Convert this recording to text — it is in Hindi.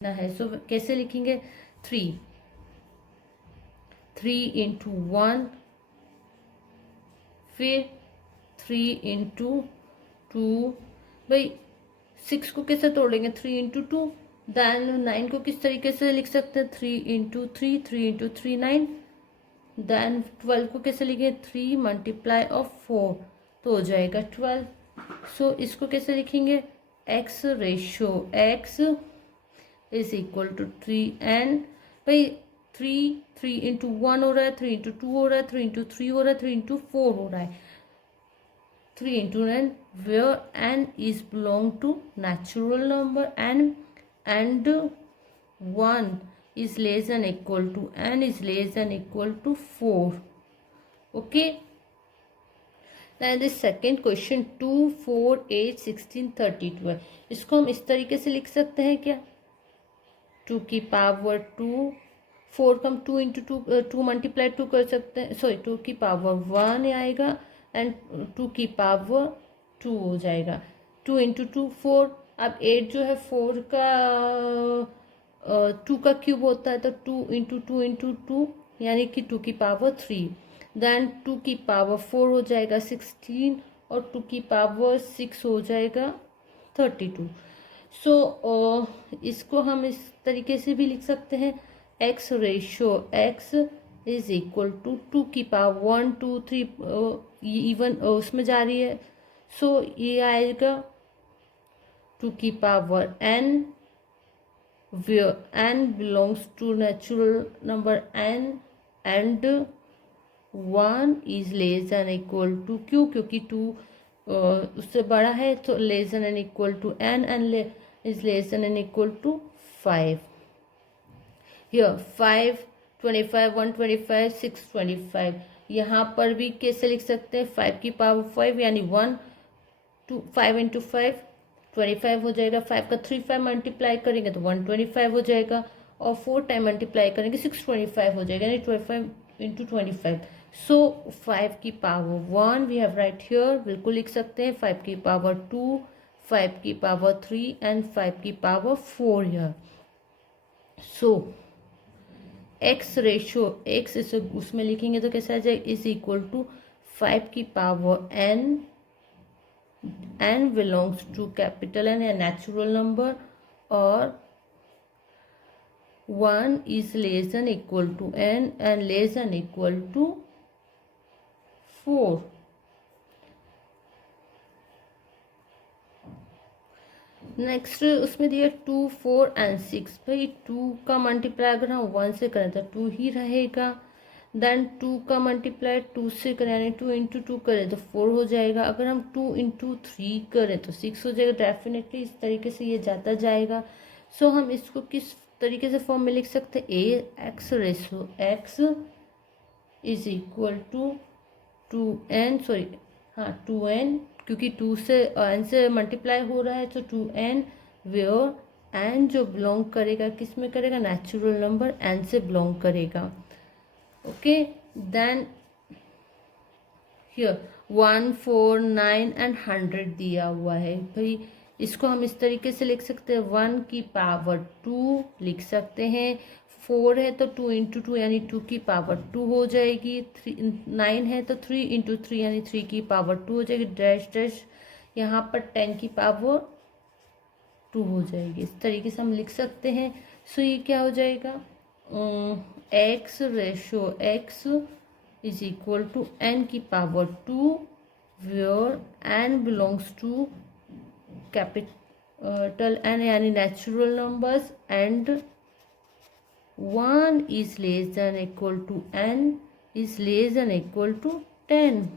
ना है। सो कैसे लिखेंगे, 3 इंटू 1, फिर 3 इंटू 2। भाई 6 को कैसे तोड़ेंगे, 3 इंटू 2। देन 9 को किस तरीके से लिख सकते हैं, 3 इंटू 3, 3 इंटू 3 9। देन 12 को कैसे लिखेंगे, 3 मल्टीप्लाई ऑफ 4, तो हो जाएगा 12। सो इसको कैसे लिखेंगे, x ratio x is equal to 3n। भाई 3 इंटू 1 हो रहा है, 3 इंटू 2 हो रहा है, 3 इंटू 3 हो रहा है, 3 इंटू 4 हो रहा है, 3 into n, where n is belong to natural number and 1 is less than equal to n is less than equal to 4. Okay. Now the second question 2, 4, 8, 16, 32 है। इसको हम इस तरीके से लिख सकते हैं क्या, 2 की पावर 2, 4 का हम 2 इंटू 2 मल्टीप्लाई 2 कर सकते हैं, सॉरी 2 की पावर 1 आएगा एंड 2 की पावर 2 हो जाएगा, 2 इंटू 2 4। अब 8 जो है 4 का 2 का क्यूब होता है, तो 2 इंटू 2 इंटू 2 यानी कि 2 की पावर 3। देन 2 की पावर 4 हो जाएगा 16 और 2 की पावर 6 हो जाएगा 32। सो इसको हम इस तरीके से भी लिख सकते हैं, x ratio x is equal to 2 की पावर 1 2 3, इवन उसमें जा रही है। सो ये आएगा 2 की power n, where n belongs to natural number n and 1 is less than equal to, क्योंकि 2 उससे बड़ा है, तो less than and equal to n and is less than and equal to 5. Here 5, 25, 125, 625। यहाँ पर भी कैसे लिख सकते हैं, 5 की पावर 5 यानी 1 2 5 इंटू 5 25 हो जाएगा, 5 का 3 5 मल्टीप्लाई करेंगे तो 125 हो जाएगा, और 4 टाइम मल्टीप्लाई करेंगे 625 हो जाएगा, यानी 25 इंटू 25। सो 5 की power 1 we have right here, बिल्कुल लिख सकते हैं, 5 की पावर 2, 5 की पावर 3 एंड 5 की power 4 here. So x ratio x इसे उसमें लिखेंगे तो कैसे आ जाएगा, इज इक्वल टू 5 की power n belongs to capital N, a natural number, or 1 is less than equal to n and less than equal to 4. Next उसमें दिया 2, 4 एंड 6। भाई 2 का मल्टीप्लाई अगर हम 1 से करें तो 2 ही रहेगा, देन 2 का मल्टीप्लाई 2 से करें यानी 2 इंटू 2 करें तो 4 हो जाएगा, अगर हम 2 इंटू 3 करें तो 6 हो जाएगा। डेफिनेटली इस तरीके से ये जाता जाएगा। सो हम इसको किस तरीके से फॉर्म में लिख सकते हैं, A X ratio X is equal to 2n, sorry हाँ 2n, क्योंकि 2 से n से मल्टीप्लाई हो रहा है, तो 2n वेयर n जो बिलोंग करेगा किस में करेगा, नेचुरल नंबर n से बिलोंग करेगा। ओके, देन हियर 1 4 9 एंड 100 दिया हुआ है। भाई इसको हम इस तरीके से लिख सकते हैं, 1 की पावर 2 लिख सकते हैं, 4 है तो 2 इंटू 2 यानी 2 की पावर 2 हो जाएगी, 9 है तो 3 इंटू 3 यानी 3 की पावर 2 हो जाएगी, डैश डैश यहाँ पर 10 की पावर 2 हो जाएगी। इस तरीके से हम लिख सकते हैं। सो ये क्या हो जाएगा, x ratio x is equal to n की power 2 where n belongs to capital N यानी natural numbers and 1 is less than equal to n is less than equal to 10.